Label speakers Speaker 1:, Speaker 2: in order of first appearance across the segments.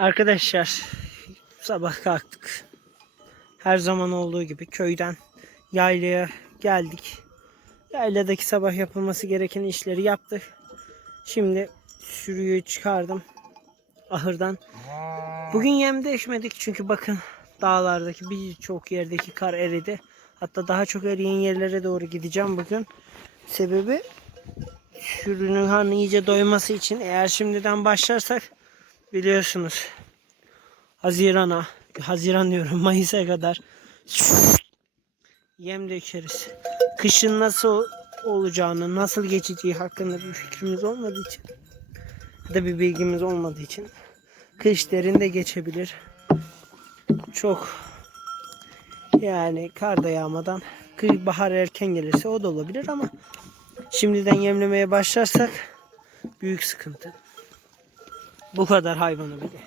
Speaker 1: Arkadaşlar sabah kalktık. Her zaman olduğu gibi köyden yaylaya geldik. Yayladaki sabah yapılması gereken işleri yaptık. Şimdi sürüyü çıkardım ahırdan. Bugün yem değişmedik çünkü bakın dağlardaki birçok yerdeki kar eridi. Hatta daha çok eriyen yerlere doğru gideceğim bugün. Sebebi sürünün karnı iyice doyması için eğer şimdiden başlarsak biliyorsunuz Haziran'a Haziran diyorum Mayıs'a kadar yem dökeriz. Kışın nasıl olacağını, nasıl geçeceği hakkında bir fikrimiz olmadığı için ya da bir bilgimiz olmadığı için kış derin de geçebilir. Çok yani kar da yağmadan kış bahar erken gelirse o da olabilir ama şimdiden yemlemeye başlarsak büyük sıkıntı. Bu kadar hayvanı bile.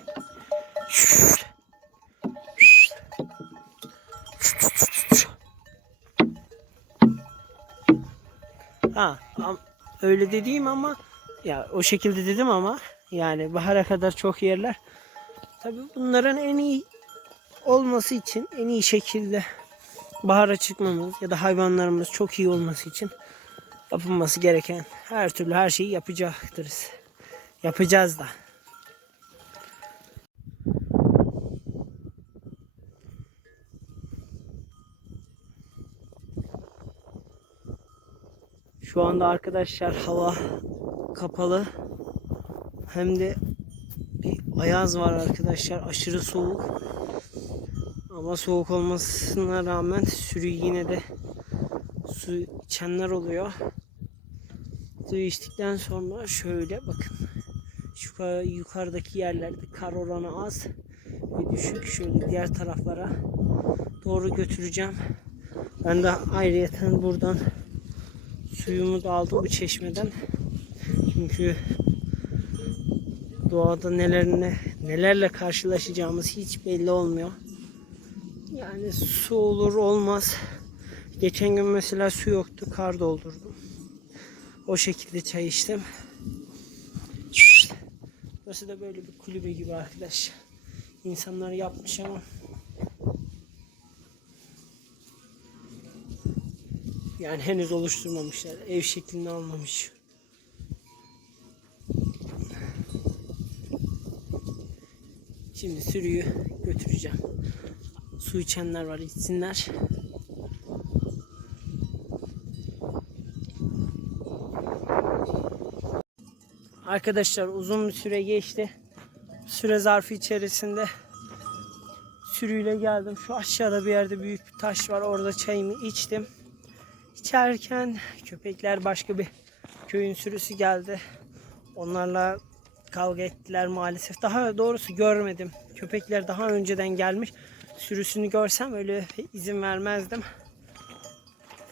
Speaker 1: Ha, am- öyle dediğim ama ya o şekilde dedim ama yani bahara kadar çok yerler. Tabii bunların en iyi olması için en iyi şekilde bahara çıkmamız ya da hayvanlarımız çok iyi olması için yapılması gereken her türlü her şeyi yapacaktırız. Yapacağız da. Şu anda arkadaşlar hava kapalı. Hem de bir ayaz var arkadaşlar. Aşırı soğuk. Ama soğuk olmasına rağmen sürü yine de su içenler oluyor. Suyu içtikten sonra şöyle bakın. Şu ka- yukarıdaki yerlerde kar oranı az ve düşük. Şöyle diğer taraflara doğru götüreceğim. Ben de ayrıyeten buradan suyumu da aldım bu çeşmeden. Çünkü doğada nelerine nelerle karşılaşacağımız hiç belli olmuyor. Yani su olur olmaz. Geçen gün mesela su yoktu, kar doldurdum. O şekilde çay içtim. Burası da böyle bir kulübe gibi arkadaş. İnsanlar yapmış ama yani henüz oluşturmamışlar. Ev şeklini almamış. Şimdi sürüyü götüreceğim. Su içenler var içsinler. Arkadaşlar uzun bir süre geçti. Süre zarfı içerisinde sürüyle geldim. Şu aşağıda bir yerde büyük bir taş var. Orada çayımı içtim. İçerken köpekler başka bir köyün sürüsü geldi. Onlarla kavga ettiler maalesef. Daha doğrusu görmedim. Köpekler daha önceden gelmiş. Sürüsünü görsem öyle izin vermezdim.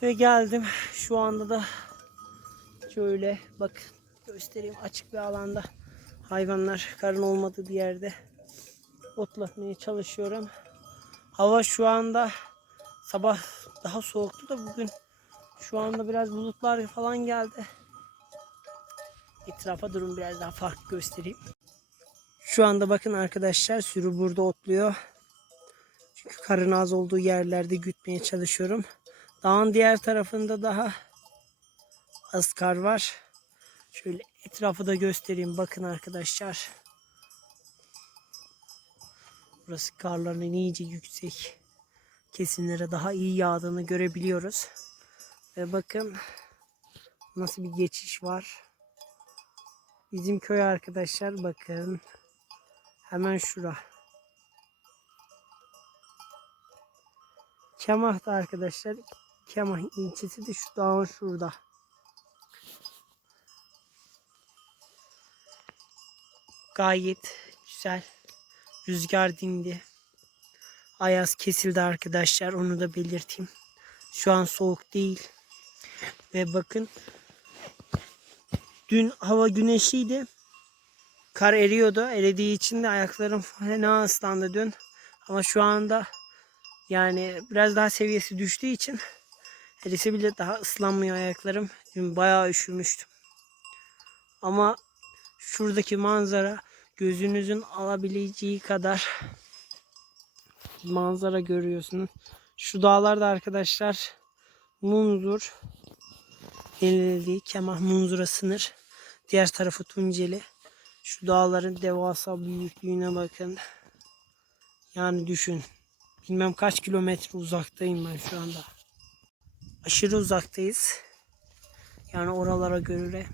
Speaker 1: Ve geldim. Şu anda da şöyle bak göstereyim açık bir alanda hayvanlar karın olmadığı bir yerde otlatmaya çalışıyorum. Hava şu anda sabah daha soğuktu da bugün şu anda biraz bulutlar falan geldi. Etrafa durum biraz daha farklı göstereyim. Şu anda bakın arkadaşlar sürü burada otluyor. Çünkü karın az olduğu yerlerde gütmeye çalışıyorum. Dağın diğer tarafında daha az kar var. Şöyle etrafı da göstereyim. Bakın arkadaşlar. Burası karların iyice yüksek kesimlere daha iyi yağdığını görebiliyoruz. Ve bakın nasıl bir geçiş var. Bizim köy arkadaşlar bakın. Hemen şura. Kemah'ta arkadaşlar. Kemah ilçesi de şu dağın şurada. Gayet güzel. Rüzgar dindi. Ayaz kesildi arkadaşlar. Onu da belirteyim. Şu an soğuk değil. Ve bakın dün hava güneşliydi. Kar eriyordu. Eridiği için de ayaklarım fena ıslandı dün. Ama şu anda yani biraz daha seviyesi düştüğü için erise bile daha ıslanmıyor ayaklarım. Dün bayağı üşümüştüm. Ama şuradaki manzara gözünüzün alabileceği kadar manzara görüyorsunuz. Şu dağlarda arkadaşlar Munzur denildiği Kemah Munzur'a sınır. Diğer tarafı Tunceli. Şu dağların devasa büyüklüğüne bakın. Yani düşün. Bilmem kaç kilometre uzaktayım ben şu anda. Aşırı uzaktayız. Yani oralara göre.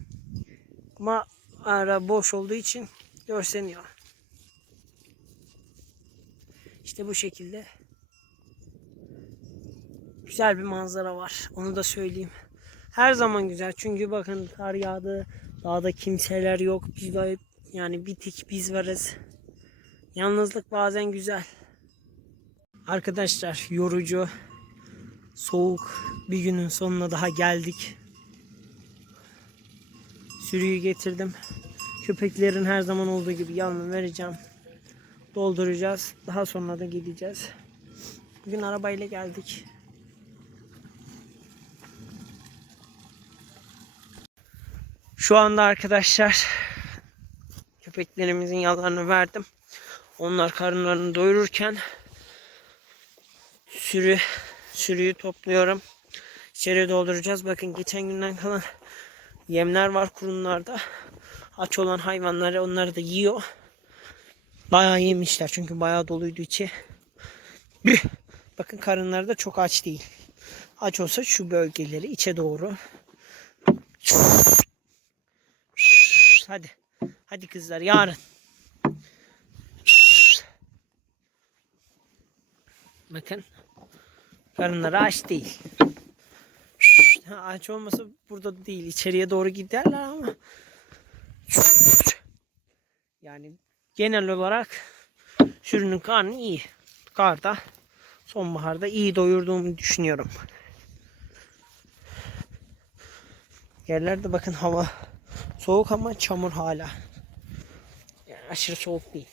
Speaker 1: Ama ara boş olduğu için görseniyor. İşte bu şekilde. Güzel bir manzara var. Onu da söyleyeyim. Her zaman güzel. Çünkü bakın kar yağdı. Dağda kimseler yok. Biz de yani bir tek biz varız. Yalnızlık bazen güzel. Arkadaşlar yorucu, soğuk bir günün sonuna daha geldik. Sürüyü getirdim. Köpeklerin her zaman olduğu gibi yalnız vereceğim. Dolduracağız. Daha sonra da gideceğiz. Bugün arabayla geldik. Şu anda arkadaşlar köpeklerimizin yalarını verdim. Onlar karınlarını doyururken sürü sürüyü topluyorum. İçeri dolduracağız. Bakın geçen günden kalan yemler var kurunlarda. Aç olan hayvanları onları da yiyor. Bayağı yemişler çünkü bayağı doluydu içi. Bakın karınları da çok aç değil. Aç olsa şu bölgeleri içe doğru. Hadi. Hadi kızlar yarın. Bakın. Karınları aç değil. Aç olmasa burada değil. içeriye doğru giderler ama. Yani genel olarak sürünün karnı iyi. Karda sonbaharda iyi doyurduğumu düşünüyorum. Yerlerde bakın hava soğuk ama çamur hala. Yani aşırı soğuk değil.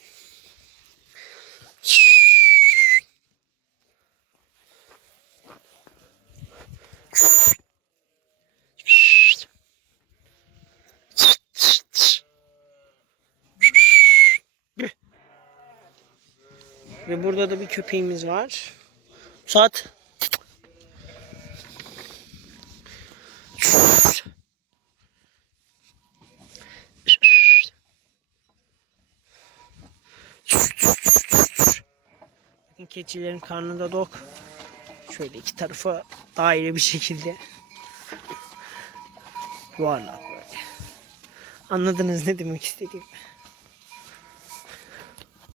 Speaker 1: Ve burada da bir köpeğimiz var. Saat. Bakın keçilerin karnı da dok. Şöyle iki tarafa daire bir şekilde. Yuvarlak böyle. Anladınız ne demek istediğimi.